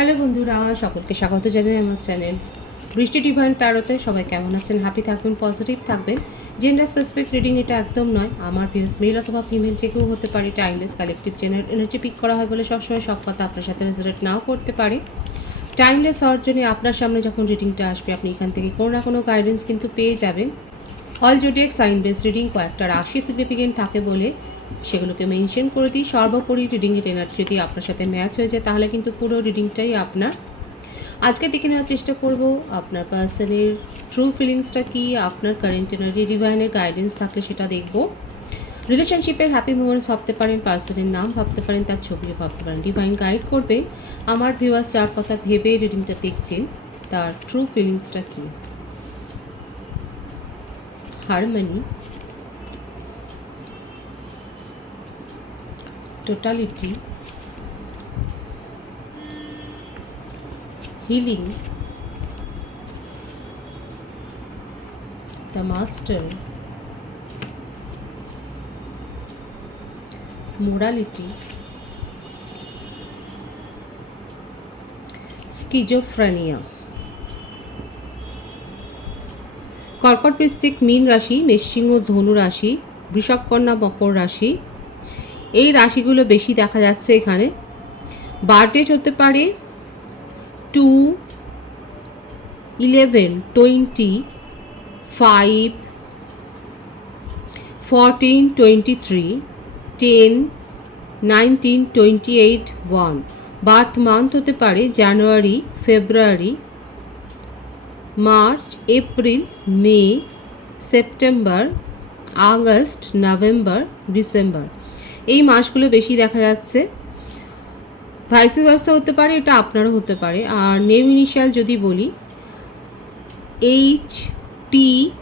Hello বন্ধুরা, সকলকে স্বাগত জানাই আমার চ্যানেল বৃষ্টি ডিভাইন ট্যারোতে। সবাই কেমন আছেন? হ্যাপি থাকবেন, পজিটিভ থাকবেন। জেন্ডার স্পেসিফিক রিডিং এটা একদম নয়। আমার ভিউস মেল অথবা ফিমেল যে কেউ হতে পারে। Timeless collective general energy pick করা হয় বলে সবসময় সব কথা আপনার সাথে রেজোনেট নাও করতে পারে। টাইমলেস হওয়ার জন্য আপনার সামনে যখন রিডিংটা আসবে আপনি এখান থেকে কোনো না কোনো গাইডেন্স কিন্তু পেয়ে যাবেন। All zodiac sign base reading কয়েকটা রাশি সিগনিফিকেন্ট থাকে বলে সেগুলোকে মেনশন করে দিই। সর্বোপরি রিডিংয়ের এনার্জি যদি আপনার সাথে ম্যাচ হয়ে যায় তাহলে কিন্তু পুরো রিডিংটাই আপনার। আজকে দেখে নেওয়ার চেষ্টা করব আপনার পার্সনের ট্রু ফিলিংসটা কি, আপনার কারেন্ট এনার্জি, ডিভাইনের গাইডেন্স থাকলে সেটা দেখব। রিলেশনশিপের হ্যাপি মোমেন্টস ভাবতে পারেন, পার্সনের নাম ভাবতে পারেন, তার ছবিও ভাবতে পারেন। ডিভাইন গাইড করবে আমার ভিউয়ার্স যার কথা ভেবে রিডিংটা দেখছেন তার ট্রু ফিলিংসটা কি। Harmony, totality, healing, the master, morality, schizophrenia। কর্কট, বৃশ্চিক, মীন রাশি, মেষসিংহ, ধনু রাশি, বৃষভ, কন্যা, মকর রাশি, এই রাশিগুলো বেশি দেখা যাচ্ছে এখানে। বার্থডেট হতে পারে 2, 11, 20, 5, 14, 23, 10, 19, 28, 1। বার্থ মান্থ হতে পারে জানুয়ারি, ফেব্রুয়ারি, মার্চ, এপ্রিল, মে, সেপ্টেম্বর, আগস্ট, নভেম্বর, ডিসেম্বর, এই মাসগুলো বেশি দেখা যাচ্ছে। ভাইস ভার্সা হতে পারে, এটা আপনারও হতে পারে। আর নেম ইনিশিয়াল যদি বলি HTALI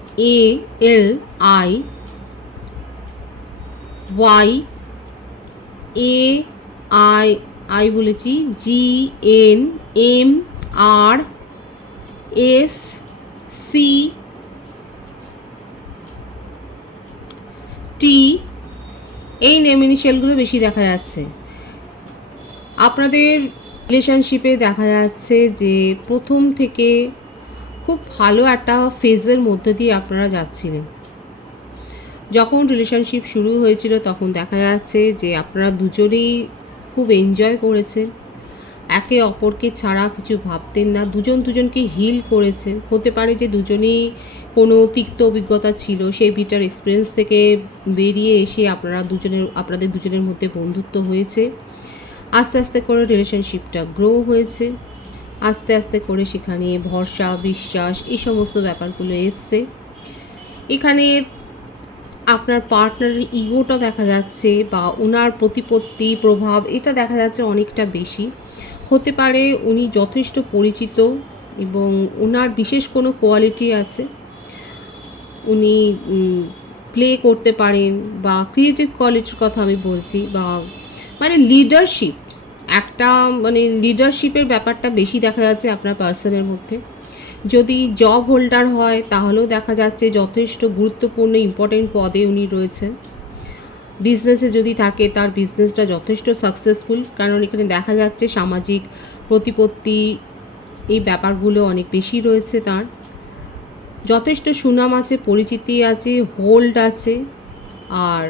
বলেছি, GNMRSCT, এই নেম ইনিশিয়ালগুলো বেশি দেখা যাচ্ছে। আপনাদের রিলেশনশিপে দেখা যাচ্ছে যে প্রথম থেকে খুব ভালো একটা ফেজের মধ্যে দিয়ে আপনারা যাচ্ছিলেন। যখন রিলেশনশিপ শুরু হয়েছিল তখন দেখা যাচ্ছে যে আপনারা দুজনেই খুব এনজয় করেছেন, একে অপরকে ছাড়া কিছু ভাবতেন না, দুজন দুজনকে হিল করেছেন। হতে পারে যে দুজনেই কোনো তিক্ত অভিজ্ঞতা ছিল, সেই বিটার এক্সপিরিয়েন্স থেকে বেরিয়ে এসে আপনাদের দুজনের মধ্যে বন্ধুত্ব হয়েছে। আস্তে আস্তে করে রিলেশনশিপটা গ্রো হয়েছে, আস্তে আস্তে করে সেখানে ভরসা, বিশ্বাস, এই সমস্ত ব্যাপারগুলো এসছে। এখানে আপনার পার্টনারের ইগোটা দেখা যাচ্ছে বা ওনার প্রতিপত্তি, প্রভাব, এটা দেখা যাচ্ছে অনেকটা বেশি। হতে পারে উনি যথেষ্ট পরিচিত এবং ওনার বিশেষ কোনো কোয়ালিটি আছে, উনি প্লে করতে পারেন, বা ক্রিয়েটিভ কোয়ালিটির কথা আমি বলছি, বা মানে লিডারশিপ, একটা মানে লিডারশিপের ব্যাপারটা বেশি দেখা যাচ্ছে আপনার পার্সনের মধ্যে। যদি জব হোল্ডার হয় তাহলেও দেখা যাচ্ছে যথেষ্ট গুরুত্বপূর্ণ ইম্পর্টেন্ট পদে উনি রয়েছেন। বিজনেসে যদি থাকে তার বিজনেসটা যথেষ্ট সাকসেসফুল, কারণ এখানে দেখা যাচ্ছে সামাজিক প্রতিপত্তি, এই ব্যাপারগুলো অনেক বেশি রয়েছে। তার যথেষ্ট সুনাম আছে, পরিচিতি আছে, হোল্ড আছে। আর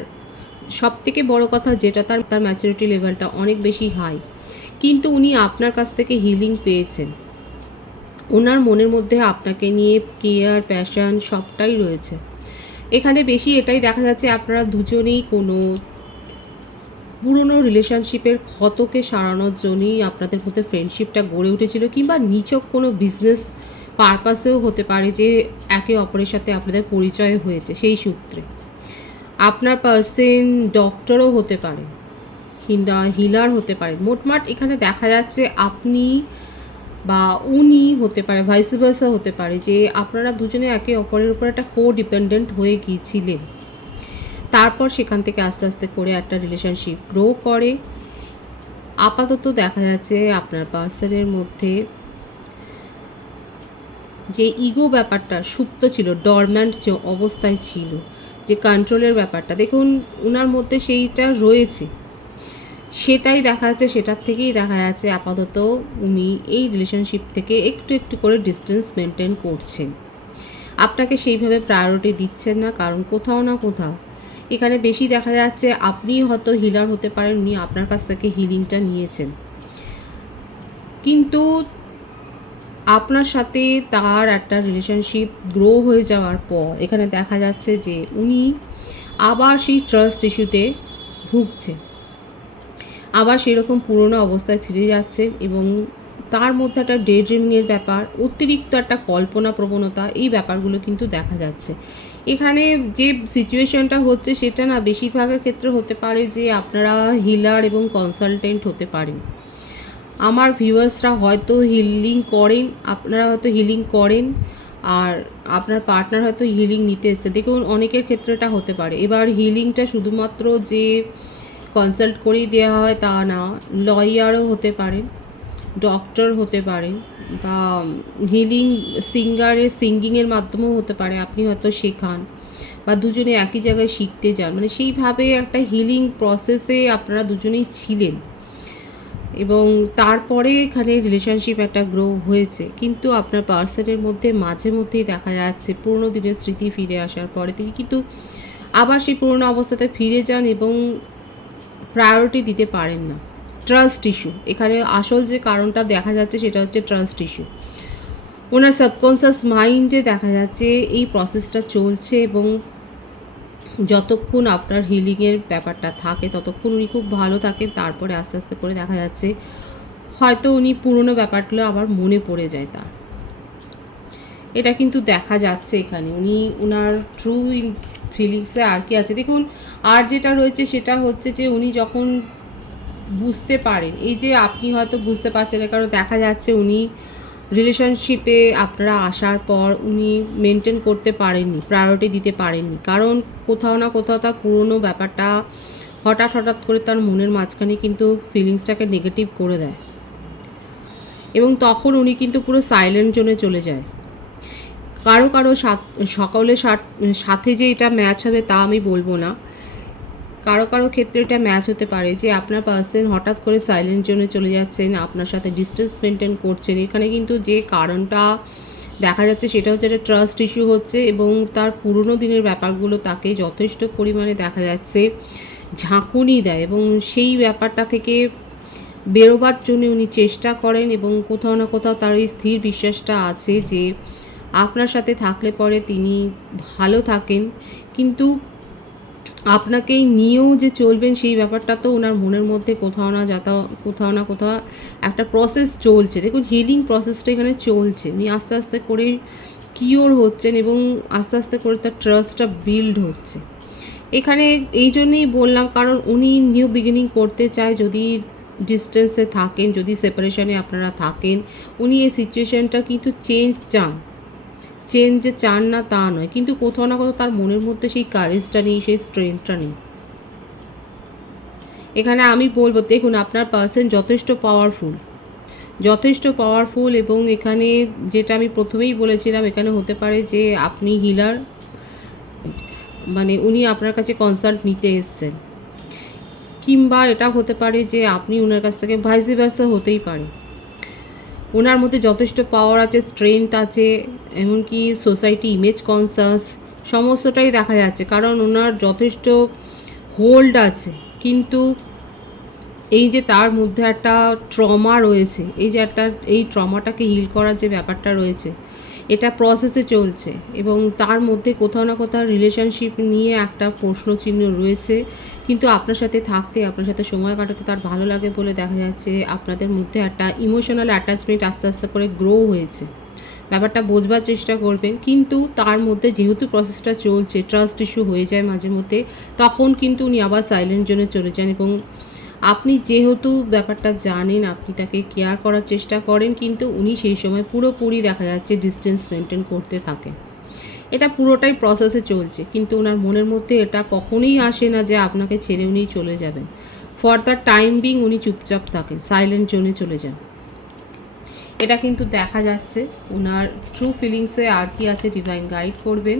সবথেকে বড় কথা যেটা, তার ম্যাচুরিটি লেভেলটা অনেক বেশি হাই। কিন্তু উনি আপনার কাছ থেকে হিলিং পেয়েছেন, ওনার মনের মধ্যে আপনাকে নিয়ে কেয়ার, প্যাশন সবটাই রয়েছে। এখানে বেশি এটাই দেখা যাচ্ছে আপনারা দুজনেই কোনো পুরনো রিলেশনশিপের ক্ষতকে সারানোর জন্যই আপনাদের মধ্যে ফ্রেন্ডশিপটা গড়ে উঠেছিল, কিংবা নিছক কোনো বিজনেস পারপাসেও হতে পারে যে একে অপরের সাথে আপনাদের পরিচয় হয়েছে সেই সূত্রে। আপনার পার্সন ডক্টরও হতে পারে, হিলার হতে পারে। মোটমাট এখানে দেখা যাচ্ছে আপনি বা উনি হতে পারে, ভাইস ভার্সা হতে পারে, যে আপনারা দুজনে একে অপরের উপর একটা কো ডিপেন্ডেন্ট হয়ে গিয়েছিলেন। তারপর সেখান থেকে আস্তে আস্তে করে একটা রিলেশনশিপ গ্রো করে। আপাতত দেখা যাচ্ছে আপনার পার্সনের মধ্যে যে ইগো ব্যাপারটা সুপ্ত ছিল, ডরম্যান্ট যে অবস্থায় ছিল, যে কন্ট্রোলের ব্যাপারটা, দেখুন ওনার মধ্যে সেইটা রয়েছে। সেটাই দেখা যাচ্ছে, সেটার থেকেই দেখা যাচ্ছে আপাতত উনি এই রিলেশনশিপ থেকে একটু একটু করে ডিস্টেন্স মেনটেন করছেন। আপনাকে সেইভাবে প্রায়োরিটি দিচ্ছেন না, কারণ কোথাও না কোথাও এখানে বেশি দেখা যাচ্ছে আপনি হয়তো হিলার হতে পারেন, উনি আপনার কাছ থেকে হিলিংটা নিয়েছেন, কিন্তু আপনার সাথে তার একটা রিলেশনশিপ গ্রো হয়ে যাওয়ার পর এখানে দেখা যাচ্ছে যে উনি আবার সেই ট্রাস্ট ইস্যুতে ভুগছে, আবার সেরকম পুরনো অবস্থায় ফিরে যাচ্ছেন, এবং তার মধ্যে একটা ডে ড্রিমিংয়ের ব্যাপার, অতিরিক্ত একটা কল্পনা প্রবণতা, এই ব্যাপারগুলো কিন্তু দেখা যাচ্ছে। এখানে যে সিচুয়েশনটা হচ্ছে সেটা না বেশিরভাগের ক্ষেত্রে হতে পারে যে আপনারা হিলার এবং কনসালটেন্ট হতে পারেন। আমার ভিউয়ার্সরা হয়তো হিলিং করেন, আপনারা হয়তো হিলিং করেন, আর আপনার পার্টনার হয়তো হিলিং নিতে এসছে। দেখুন অনেকের ক্ষেত্রে এটা হতে পারে। এবার হিলিংটা শুধুমাত্র যে কনসাল্ট করেই দেওয়া হয় তা না, লয়ারও হতে পারেন, ডক্টর হতে পারেন, বা হিলিং সিঙ্গিংয়ের মাধ্যমেও হতে পারে। আপনি হয়তো শেখান বা দুজনে একই জায়গায় শিখতে যান, মানে সেইভাবে একটা হিলিং প্রসেসে আপনারা দুজনেই ছিলেন, এবং তারপরে এখানে রিলেশনশিপ একটা গ্রো হয়েছে। কিন্তু আপনার পার্সনের মধ্যে মাঝে মধ্যেই দেখা যাচ্ছে পুরোনো দিনের স্মৃতি ফিরে আসার পরে তিনি কিন্তু আবার সেই পুরোনো অবস্থাতে ফিরে যান এবং প্রায়োরিটি দিতে পারেন না। ট্রাস্ট ইস্যু এখানে আসল যে কারণটা দেখা যাচ্ছে সেটা হচ্ছে ট্রাস্ট ইস্যু। ওনার সাবকনসিয়াস মাইন্ডে দেখা যাচ্ছে এই প্রসেসটা চলছে, এবং যতক্ষণ আপনার হিলিংয়ের ব্যাপারটা থাকে ততক্ষণ উনি খুব ভালো থাকেন, তারপরে আস্তে আস্তে করে দেখা যাচ্ছে হয়তো উনি পুরনো ব্যাপারগুলো আবার মনে পড়ে যায় তার। এটা কিন্তু দেখা যাচ্ছে এখানে উনি ওনার ট্রু ফিলিংসে আর কি আছে দেখুন। আর যেটা রয়েছে সেটা হচ্ছে যে উনি যখন বুঝতে পারেন, এই যে আপনি হয়তো বুঝতে পারছেন না, কারণ দেখা যাচ্ছে উনি রিলেশনশিপে আপনারা আসার পর উনি মেনটেন করতে পারেননি, প্রায়োরিটি দিতে পারেননি, কারণ কোথাও না কোথাও তার পুরনো ব্যাপারটা হঠাৎ হঠাৎ করে তার মনের মাঝখানে কিন্তু ফিলিংসটাকে নেগেটিভ করে দেয়, এবং তখন উনি কিন্তু পুরো সাইলেন্ট জোনে চলে যায়। কারো কারো সকলের সাথে যে এটা ম্যাচ হবে তা আমি বলবো না, কারো কারো ক্ষেত্রে এটা ম্যাচ হতে পারে যে আপনার পার্সন হঠাৎ করে সাইলেন্ট জোনে চলে যাচ্ছেন, আপনার সাথে ডিস্টেন্স মেনটেন করছেন। এখানে কিন্তু যে কারণটা দেখা যাচ্ছে সেটা হচ্ছে একটা ট্রাস্ট ইস্যু হচ্ছে, এবং তার পুরনো দিনের ব্যাপারগুলো তাকে যথেষ্ট পরিমাণে দেখা যাচ্ছে ঝাঁকুনি দেয়, এবং সেই ব্যাপারটা থেকে বেরোবার জন্য উনি চেষ্টা করেন, এবং কোথাও না কোথাও তার এই স্থির বিশ্বাসটা আছে যে আপনার সাথে থাকলে পরে তিনি ভালো থাকেন, কিন্তু আপনাকেই নিয়েও যে চলবেন সেই ব্যাপারটা তো ওনার মনের মধ্যে কোথাও না কোথাও একটা প্রসেস চলছে। দেখুন হিলিং প্রসেসটা এখানে চলছে, উনি আস্তে আস্তে করে কিওর হচ্ছেন, এবং আস্তে আস্তে করে তার ট্রাস্টটা বিল্ড হচ্ছে। এখানে এই জন্যই বললাম, কারণ উনি নিউ বিগিনিং করতে চায়। যদি ডিস্টেন্সে থাকেন, যদি সেপারেশনে আপনারা থাকেন, উনি এই সিচুয়েশানটা কিন্তু চেঞ্জ চান, চেঞ্জ যে চান না তা নয়, কিন্তু কোথাও না কোথাও তার মনের মধ্যে সেই কারেজটা নেই, সেই স্ট্রেংথটা নেই। এখানে আমি বলবো দেখুন আপনার পার্সন যথেষ্ট পাওয়ারফুল, এবং এখানে যেটা আমি প্রথমেই বলেছিলাম, এখানে হতে পারে যে আপনি হিলার, মানে উনি আপনার কাছে কনসাল্ট নিতে এসছেন, কিংবা এটা হতে পারে যে আপনি ওনার কাছ থেকে ভাইস ভার্সা হতেই পারে। ওনার মধ্যে যথেষ্ট পাওয়ার আছে, স্ট্রেংথ আছে, এমনকি সোসাইটি ইমেজ কনসাস সমস্তটাই দেখা যাচ্ছে, কারণ ওনার যথেষ্ট হোল্ড আছে। কিন্তু এই যে তার মধ্যে একটা ট্রমা রয়েছে, এই ট্রমাটাকে হিল করার যে ব্যাপারটা রয়েছে, এটা প্রসেসে চলছে, এবং তার মধ্যে কোথাও না কোথাও রিলেশনশিপ নিয়ে একটা প্রশ্নচিহ্ন রয়েছে। কিন্তু আপনার সাথে থাকতে, আপনার সাথে সময় কাটাতে তার ভালো লাগে বলে দেখা যাচ্ছে আপনাদের মধ্যে একটা ইমোশনাল অ্যাটাচমেন্ট আস্তে আস্তে করে গ্রো হয়েছে। ব্যাপারটা বোঝবার চেষ্টা করবেন, কিন্তু তার মধ্যে যেহেতু প্রসেসটা চলছে, ট্রাস্ট ইস্যু হয়ে যায় মাঝে মধ্যে, তখন কিন্তু উনি আবার সাইলেন্ট জোনে চলে যান, এবং আপনি যেহেতু ব্যাপারটা জানেন, আপনি তাকে কেয়ার করার চেষ্টা করেন, কিন্তু উনি সেই সময় পুরোপুরি দেখা যাচ্ছে ডিস্টেন্স মেনটেন করতে থাকেন। এটা পুরোটাই প্রসেসে চলছে, কিন্তু ওনার মনের মধ্যে এটা কখনোই আসে না যে আপনাকে ছেড়ে উনি চলে যাবেন। ফর দ্য টাইম বিং উনি চুপচাপ থাকেন, সাইলেন্ট জোনে চলে যান। এটা কিন্তু দেখা যাচ্ছে ওনার ট্রু ফিলিংসে আর কি আছে ডিভাইন গাইড করবেন।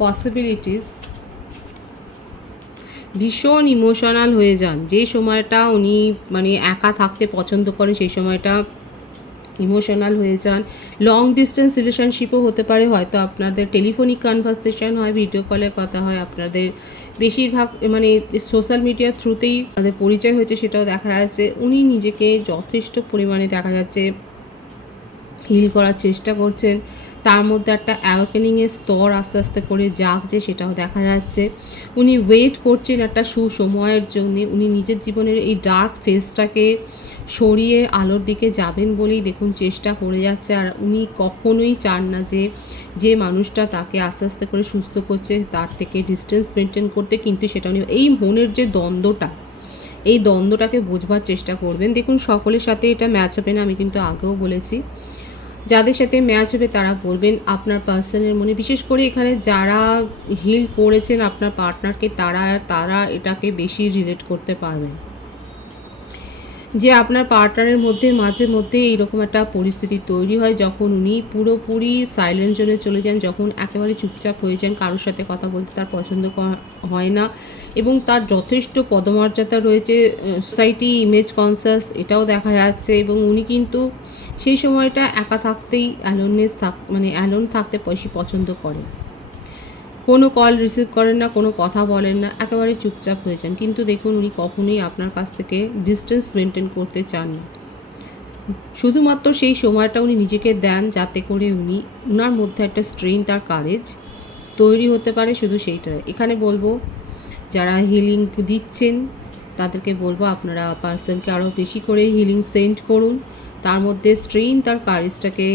পসিবিলিটিস, ভীষণ ইমোশনাল হয়ে যান। যে সময়টা উনি মানে একা থাকতে পছন্দ করেন সেই সময়টা ইমোশনাল হয়ে যান। লং ডিস্টেন্স রিলেশনশিপও হতে পারে, হয়তো আপনাদের টেলিফোনিক কনভারসেশন হয়, ভিডিও কলে কথা হয়, আপনাদের বেশিরভাগ মানে সোশ্যাল মিডিয়ার থ্রুতেই তাদের পরিচয় হয়েছে সেটাও দেখা যাচ্ছে। উনি নিজেকে যথেষ্ট পরিমাণে দেখা যাচ্ছে হিল করার চেষ্টা করছেন। তার মধ্যে একটা অ্যাওয়াকেনিংয়ের স্তর আস্তে আস্তে করে জাগছে সেটাও দেখা যাচ্ছে। উনি ওয়েট করছেন একটা সুসময়ের জন্যে। উনি নিজের জীবনের এই ডার্ক ফেজটাকে সরিয়ে আলোর দিকে যাবেন বলেই দেখুন চেষ্টা করে যাচ্ছে। আর উনি কখনোই চান না যে যে মানুষটা তাকে আস্তে আস্তে করে সুস্থ করছে তার থেকে ডিস্টেন্স মেনটেন করতে, কিন্তু সেটা উনি এই মনের যে দ্বন্দ্বটা, এই দ্বন্দ্বটাকে বোঝবার চেষ্টা করবেন। দেখুন সকলের সাথে এটা ম্যাচ হবে না, আমি কিন্তু আগেও বলেছি। যাদের সাথে ম্যাচ হবে তারা বলবেন আপনার পার্সনের মনে, বিশেষ করে এখানে যারা হিল করেছেন আপনার পার্টনারকে তারা তারা এটাকে বেশি রিলেট করতে পারবেন যে আপনার পার্টনারের মধ্যে মাঝে মধ্যে এইরকম একটা পরিস্থিতি তৈরি হয় যখন উনি পুরোপুরি সাইলেন্ট জোনে চলে যান, যখন একেবারে চুপচাপ হয়ে যান, কারোর সাথে কথা বলতে তার পছন্দ হয় না এবং তার যথেষ্ট পদমর্যাদা রয়েছে, সোসাইটি ইমেজ কনসাস এটাও দেখা যাচ্ছে এবং উনি কিন্তু সেই সময়টা একা থাকতেই মানে অ্যালোন থাকতে বেশি পছন্দ করেন। কোনো কল রিসিভ করেন না, কোনো কথা বলেন না, একেবারে চুপচাপ হয়ে যান। কিন্তু দেখুন উনি কখনোই আপনার কাছ থেকে ডিস্টেন্স মেনটেন করতে চান না। শুধুমাত্র সেই সময়টা উনি নিজেকে দেন যাতে করে উনার মধ্যে একটা স্ট্রেংথ আর কারেজ তৈরি হতে পারে, শুধু সেইটাই। এখানে বলবো যারা হিলিং দিচ্ছেন তাদেরকে বলবো আপনারা পার্সনকে আরও বেশি করে হিলিং সেন্ড করুন, তার মধ্যে স্ট্রেংথ আর কারেজটাকে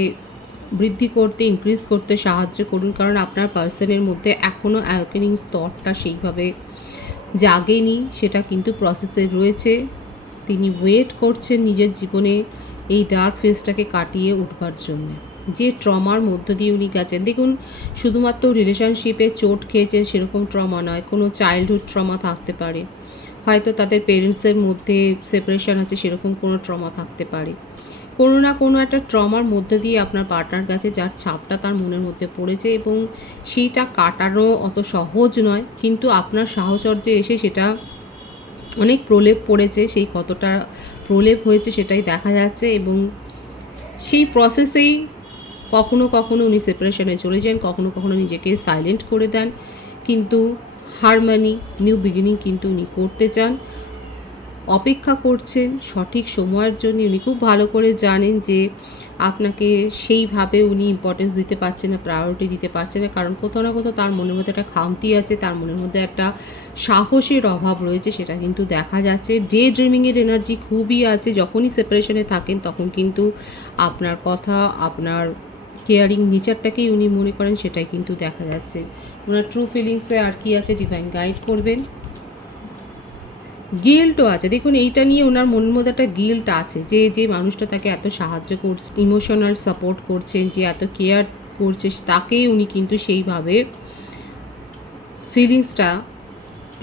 বৃদ্ধি করতে ইনক্রিজ করতে সাহায্য করুন, কারণ আপনার পার্সনের মধ্যে এখনও অ্যাওয়েকেনিং স্তরটা সেইভাবে জাগেনি, সেটা কিন্তু প্রসেসে রয়েছে। তিনি ওয়েট করছেন নিজের জীবনে এই ডার্ক ফেজটাকে কাটিয়ে উঠবার জন্য। যে ট্রমার মধ্য দিয়ে উনি গেছেন, দেখুন শুধুমাত্র রিলেশনশিপে চোট খেয়েছেন সেরকম ট্রমা নয়, কোনো চাইল্ডহুড ট্রমা থাকতে পারে, হয়তো তাদের পেরেন্টসের মধ্যে সেপারেশন আছে সেরকম কোনো ট্রমা থাকতে পারে। কোনো না কোনো একটা ট্রমার মধ্যে দিয়ে আপনার পার্টনার গেছে যার ছাপটা তার মনের মধ্যে পড়েছে এবং সেইটা কাটানো অত সহজ নয়, কিন্তু আপনার সাহচর্যে এসে সেটা অনেক প্রলেপ পড়েছে, সেই কতটা প্রলেপ হয়েছে সেটাই দেখা যাচ্ছে এবং সেই প্রসেসেই কখনো কখনো উনি সেপারেশনে চলে যান, কখনো কখনো নিজেকে সাইলেন্ট করে দেন, কিন্তু হারমনি নিউ বিগিনিং কিন্তু উনি করতে চান, অপেক্ষা করছেন সঠিক সময়ের জন্য। উনি খুব ভালো করে জানেন যে আপনাকে সেইভাবে উনি ইম্পর্টেন্স দিতে পারছেন না, প্রায়োরিটি দিতে পারছেন না, কারণ কোথাও না কোথাও তার মনের মধ্যে একটা খামতি আছে, তার মনের মধ্যে একটা সাহসের অভাব রয়েছে, সেটা কিন্তু দেখা যাচ্ছে। ডে ড্রিমিংয়ের এনার্জি খুবই আছে, যখনই সেপারেশনে থাকেন তখন কিন্তু আপনার কথা, আপনার কেয়ারিং নেচারটাকেই উনি মনে করেন, সেটাই কিন্তু দেখা যাচ্ছে। ওনার ট্রু ফিলিংসে আর কি আছে ডিভাইন গাইড করবেন। গিল্টও আছে, দেখুন এইটা নিয়ে ওনার মনের মধ্যে একটা গিল্ট আছে যে যে মানুষটা তাকে এত সাহায্য করছে, ইমোশনাল সাপোর্ট করছেন, যে এত কেয়ার করছে, তাকেই উনি কিন্তু সেইভাবে ফিলিংসটা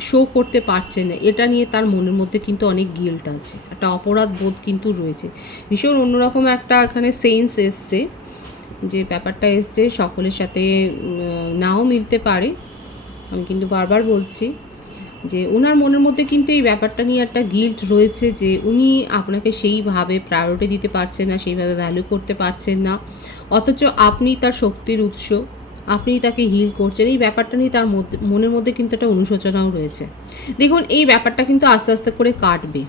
শো করতে পারছেন না, এটা নিয়ে তার মনের মধ্যে কিন্তু অনেক গিল্ট আছে, একটা অপরাধ বোধ কিন্তু রয়েছে। ভীষণ অন্যরকম একটা এখানে সেন্স এসছে, যে ব্যাপারটা এসছে সকলের সাথে নাও মিলতে পারে, আমি কিন্তু বারবার বলছি যে ওনার মনের মধ্যে কিন্তু এই ব্যাপারটা নিয়ে একটা গিল্ট রয়েছে যে উনি আপনাকে সেইভাবে প্রায়োরিটি দিতে পারছেন না, সেইভাবে ভ্যালু করতে পারছেন না, অথচ আপনি তার শক্তির উৎস, আপনি তাকে হিল করছেন। এই ব্যাপারটা নিয়ে তার মনের মধ্যে কিন্তু একটা অনুশোচনাও রয়েছে। দেখুন এই ব্যাপারটা কিন্তু আস্তে আস্তে করে কাটবে,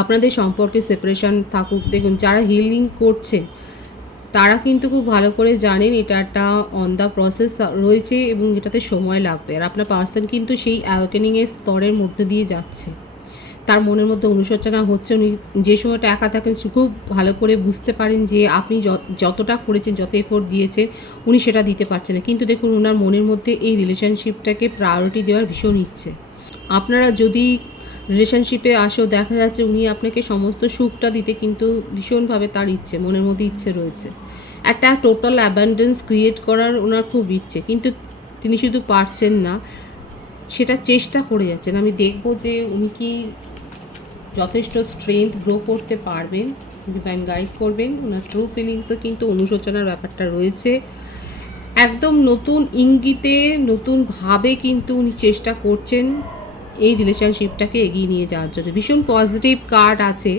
আপনাদের সম্পর্কে সেপারেশন থাকুক, দেখুন যারা হিলিং করছে তারা কিন্তু খুব ভালো করে জানেন এটা একটা অন দ্য প্রসেস রয়েছে এবং এটাতে সময় লাগবে, আর আপনার পার্সন কিন্তু সেই অ্যাওয়েকেনিংয়ের স্তরের মধ্যে দিয়ে যাচ্ছে, তার মনের মধ্যে অনুশোচনা হচ্ছে। উনি যে সময়টা একা থাকেন সে খুব ভালো করে বুঝতে পারেন যে আপনি যতটা করেছেন, যত এফোর্ট দিয়েছেন উনি সেটা দিতে পারছেন না, কিন্তু দেখুন ওনার মনের মধ্যে এই রিলেশনশিপটাকে প্রায়োরিটি দেওয়ার ভীষণ ইচ্ছে। আপনারা যদি রিলেশনশিপে আসো দেখা যাচ্ছে উনি আপনাকে সমস্ত সুখটা দিতে কিন্তু ভীষণভাবে তার ইচ্ছে, মনের মধ্যে ইচ্ছে রয়েছে, একটা টোটাল অ্যাবান্ডেন্স ক্রিয়েট করার ওনার খুব ইচ্ছে, কিন্তু তিনি শুধু পারছেন না, সেটা চেষ্টা করে যাচ্ছেন। আমি দেখব যে উনি কি যথেষ্ট স্ট্রেংথ গ্রো করতে পারবেন, ডিভাইন গাইড করবেন। ওনার ট্রু ফিলিংসে কিন্তু অনুশোচনার ব্যাপারটা রয়েছে, একদম নতুন ইঙ্গিতে নতুনভাবে কিন্তু উনি চেষ্টা করছেন এই রিলেশনশিপটাকে এগিয়ে নিয়ে যাওয়ার জন্য। ভীষণ পজিটিভ কার্ড আছে।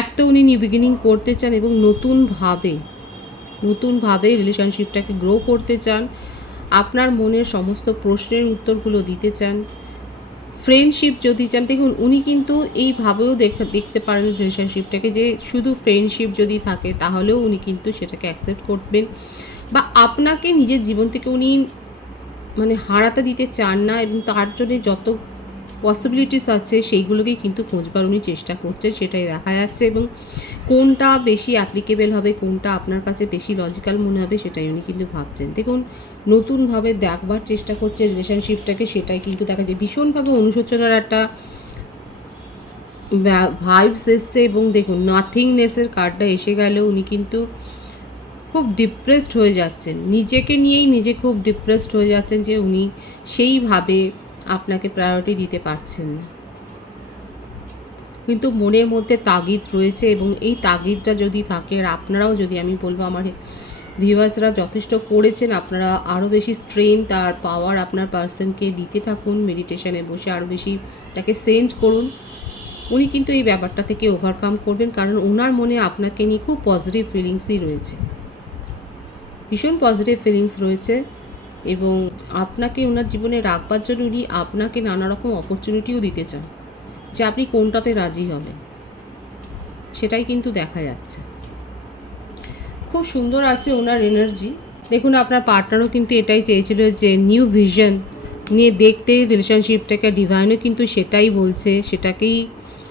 এক তো উনি নিউ বিগিনিং করতে চান এবং নতুনভাবে রিলেশনশিপটাকে গ্রো করতে চান, আপনার মনের সমস্ত প্রশ্নের উত্তরগুলো দিতে চান। ফ্রেন্ডশিপ যদি চান, দেখুন উনি কিন্তু এইভাবেও দেখতে পারেন রিলেশনশিপটাকে, যে শুধু ফ্রেন্ডশিপ যদি থাকে তাহলেও উনি কিন্তু সেটাকে অ্যাকসেপ্ট করবেন, বা আপনাকে নিজের জীবন থেকে উনি মানে হারাতে দিতে চান না, এবং তার জন্য যত পসিবিলিটিস আছে সেইগুলোকেই কিন্তু খোঁজবার উনি চেষ্টা করছেন, সেটাই দেখা যাচ্ছে। এবং কোনটা বেশি অ্যাপ্লিকেবল হবে, কোনটা আপনার কাছে বেশি লজিক্যাল মনে হবে, সেটাই উনি কিন্তু ভাবছেন। দেখুন নতুনভাবে দেখবার চেষ্টা করছে রিলেশনশিপটাকে, সেটাই কিন্তু দেখা যায়। ভীষণভাবে অনুশোচনার একটা ভাইবস এসছে, এবং দেখুন নাথিংনেসের কার্ডটা এসে গেলেও উনি কিন্তু খুব ডিপ্রেসড হয়ে যাচ্ছেন, নিজেকে নিয়েই নিজে খুব ডিপ্রেসড হয়ে যাচ্ছেন, যে উনি সেইভাবে আপনাকে প্রায়োরিটি দিতে পারছেন না। কিন্তু মনের মধ্যে তাগিদ রয়েছে, এবং এই তাগিদটা যদি থাকে, আর আপনারাও যদি, আমি বলবো আমার ভিউয়ার্সরা যথেষ্ট করেছেন, আপনারা আরও বেশি স্ট্রেংথ আর পাওয়ার আপনার পার্সনকে দিতে থাকুন, মেডিটেশনে বসে আরও বেশি তাকে সেন্ড করুন। উনি কিন্তু এই ব্যাপারটা থেকে ওভারকাম করবেন, কারণ ওনার মনে আপনাকে নিয়ে খুব পজিটিভ ফিলিংসই রয়েছে, ভীষণ পজিটিভ ফিলিংস রয়েছে। এবং আপনাকে ওনার জীবনে রাখবার জন্য উনি আপনাকে নানা রকম অপরচুনিটিও দিতে চান, যে আপনি কোনটাতে রাজি হবেন, সেটাই কিন্তু দেখা যাচ্ছে। খুব সুন্দর আছে ওনার এনার্জি। দেখুন আপনার পার্টনারও কিন্তু এটাই চেয়েছিল, যে নিউ ভিশন নিয়ে দেখতে রিলেশনশিপটাকে। ডিভাইনও কিন্তু সেটাই বলছে, সেটাকেই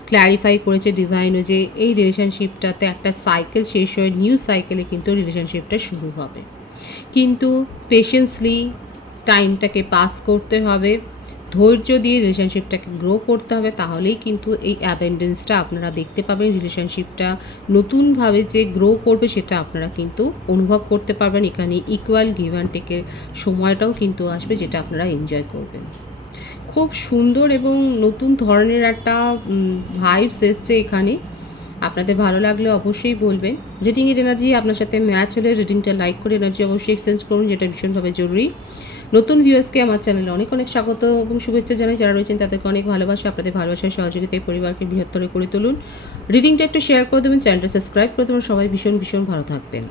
ক্ল্যারিফাই করেছে ডিভাইনও, যে এই রিলেশনশিপটাতে একটা সাইকেল শেষ হয়ে নিউ সাইকেলে কিন্তু রিলেশনশিপটা শুরু হবে, কিন্তু পেশেন্সলি টাইমটাকে পাস করতে হবে, ধৈর্য দিয়ে রিলেশনশিপটাকে গ্রো করতে হবে, তাহলেই কিন্তু এই অ্যাবেন্ডেন্সটা আপনারা দেখতে পাবেন। রিলেশনশিপটা নতুনভাবে যে গ্রো করবে সেটা আপনারা কিন্তু অনুভব করতে পারবেন। এখানে ইকুয়াল গিভ অ্যান্ড টেকের সময়টাও কিন্তু আসবে, যেটা আপনারা এনজয় করবেন। খুব সুন্দর এবং নতুন ধরনের একটা ভাইবস এসছে এখানে। আপনাদের ভালো লাগলে অবশ্যই বলবেন। রিডিংয়ের এনার্জি আপনার সাথে ম্যাচ হলে রিডিংটা লাইক করে এনার্জি অবশ্যই এক্সচেঞ্জ করুন, যেটা ভীষণভাবে জরুরি। নতুন ভিউয়ার্সকে আমার চ্যানেলে অনেক অনেক স্বাগত এবং শুভেচ্ছা জানাই। যারা রয়েছেন তাদেরকে অনেক ভালোবাসা। আপনাদের ভালোবাসার সহযোগিতায় পরিবারকে বৃহত্তর করে তুলুন। রিডিংটা একটু শেয়ার করে দেবেন, চ্যানেলটা সাবস্ক্রাইব করে দেবেন। সবাই ভীষণ ভালো থাকবেন।